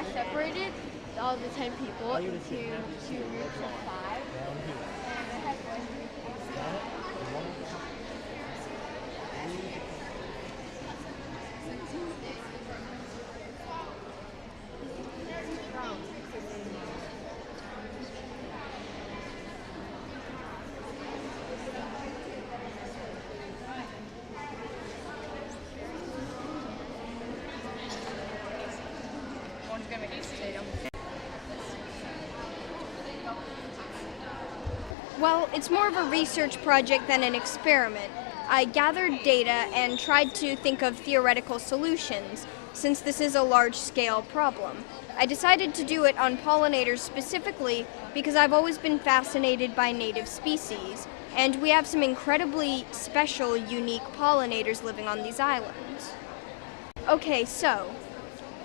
I separated all the 10 people into 2 groups of 5. And I had one group Well, it's more of a research project than an experiment. I gathered data and tried to think of theoretical solutions, since this is a large-scale problem. I decided to do it on pollinators specifically because I've always been fascinated by native species, and we have some incredibly special, unique pollinators living on these islands. Okay, so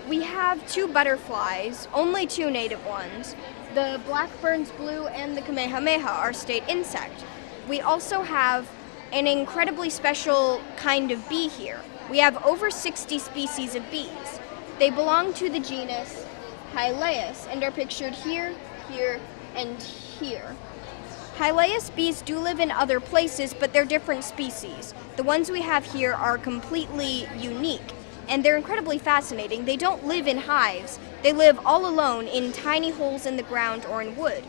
we have 2 butterflies, only 2 native ones. The blackburn's blue and the kamehameha are state insect. We also have an incredibly special kind of bee here. We have over 60 species of bees. They belong to the genus Hylaeus and are pictured here, here, and here. Hylaeus bees do live in other places, but they're different species. The ones we have here are completely unique, and they're incredibly fascinating. They don't live in hives. They live all alone in tiny holes in the ground or in wood.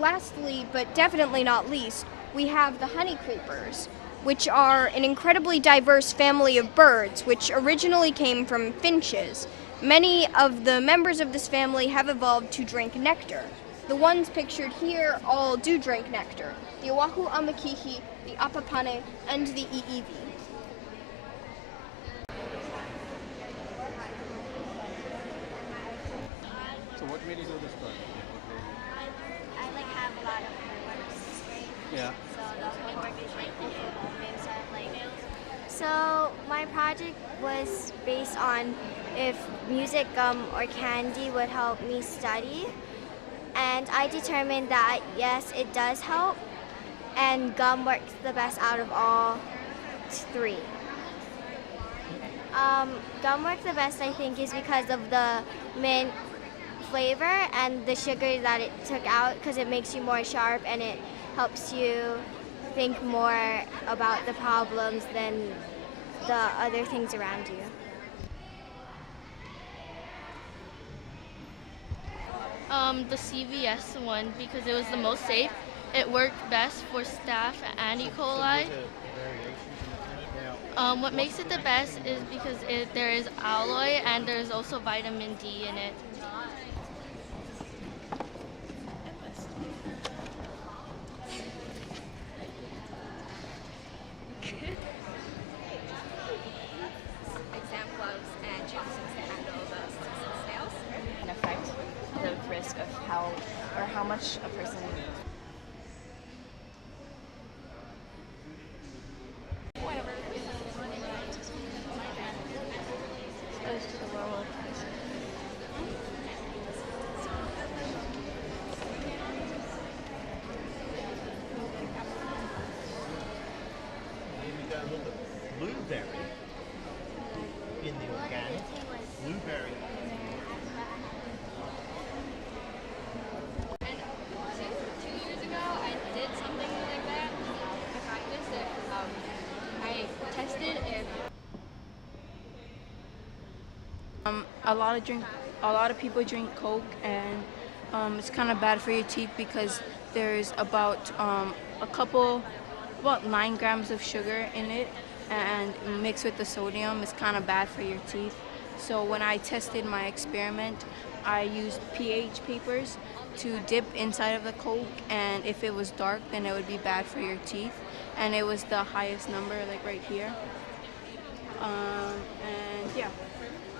Lastly, but definitely not least, we have the honey creepers, which are an incredibly diverse family of birds which originally came from finches. Many of the members of this family have evolved to drink nectar. The ones pictured here all do drink nectar: the Oahu amakihi, the apapane, and the iiwi. So what made you do this project? I have a lot of homeworks. Yeah. So the homework is So my project was based on if music, gum, or candy would help me study. And I determined that yes, it does help. And gum works the best out of all 3. Gum works the best, I think, is because of the mint flavor and the sugar that it took out, because it makes you more sharp and it helps you think more about the problems than the other things around you. The CVS one, because it was the most safe. It worked best for staph and ecoli. What makes it the best is because there is alloy and there's also vitamin D in it. Exam gloves and chopsticks to handle the sticks and snails. Can affect the risk of how much a person exposed to the world. We got a little blueberry in the organic. Blueberry. And 2 years ago, I did something like that. I practiced it. I tested if a lot of people drink Coke, and it's kind of bad for your teeth because there's about 9 grams of sugar in it, and mixed with the sodium is kind of bad for your teeth. So when I tested my experiment, I used pH papers to dip inside of the Coke, and if it was dark, then it would be bad for your teeth. And it was the highest number, like right here. And yeah,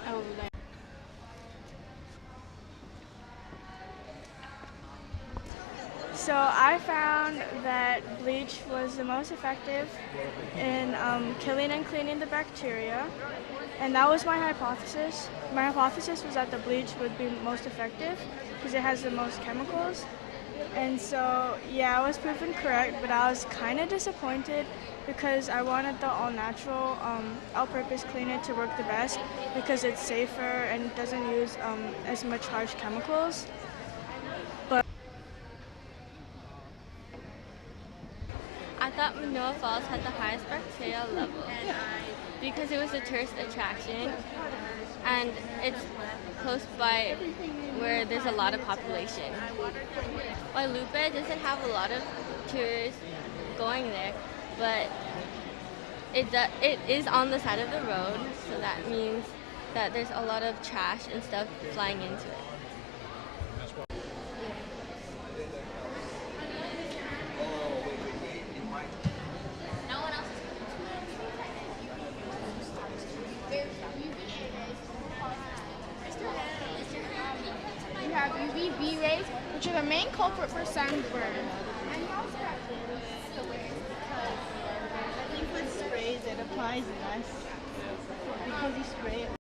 I hope that. So I found that bleach was the most effective in killing and cleaning the bacteria, and that was my hypothesis. My hypothesis was that the bleach would be most effective because it has the most chemicals, And so, yeah, I was proven correct, but I was kind of disappointed because I wanted the all-natural, all-purpose cleaner to work the best because it's safer and doesn't use as much harsh chemicals. But I thought Manoa Falls had the highest bacterial level because it was a tourist attraction and it's close by where there's a lot of population. Guadalupe doesn't have a lot of tourists going there, but it is on the side of the road, so that means that there's a lot of trash and stuff flying into it. You have UVB rays, which are the main culprit for sunburn. If it sprays, it applies less because you spray it